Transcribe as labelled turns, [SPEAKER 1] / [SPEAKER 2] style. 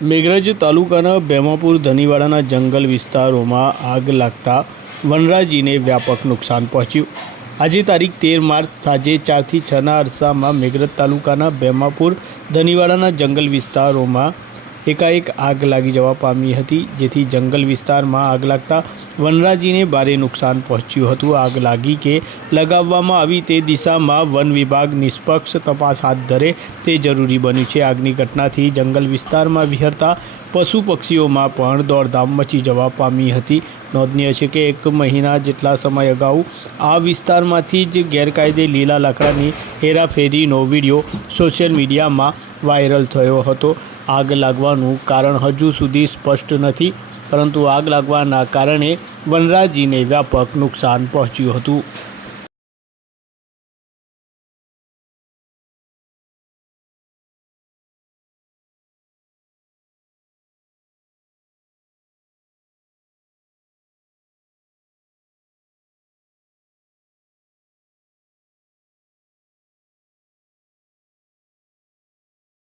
[SPEAKER 1] મેઘરજ તાલુકાના ભેમાપુર ધનીવાડાના જંગલ વિસ્તારોમાં આગ લાગતા વનરાજીને વ્યાપક નુકસાન પહોંચ્યું. આજે તારીખ તેર માર્ચ સાંજે ચારથી છના અરસામાં મેઘરજ તાલુકાના ભેમાપુર ધનીવાડાના જંગલ વિસ્તારોમાં એકાએક આગ લાગી જવા પામી હતી, જેથી જંગલ વિસ્તારમાં આગ લાગતા વનરાજીને ભારે નુકસાન પહોંચ્યું હતું. આગ લાગી કે લગાવવામાં આવી તે દિશામાં વન વિભાગ નિષ્પક્ષ તપાસ હાથ ધરે તે જરૂરી બન્યું છે. આગની ઘટનાથી જંગલ વિસ્તારમાં વિહરતા પશુ પક્ષીઓમાં પણ દોડધામ મચી જવા પામી હતી. નોંધનીય છે કે એક મહિના જેટલા સમય અગાઉ આ વિસ્તારમાંથી જ ગેરકાયદે લીલા લાકડાની હેરાફેરીનો વીડિયો સોશિયલ મીડિયામાં વાયરલ થયો હતો. આગ લાગવાનું કારણ હજુ સુધી સ્પષ્ટ નથી, પરંતુ આગ લાગવાના કારણે વનરાજીને વ્યાપક નુકસાન પહોંચ્યું હતું.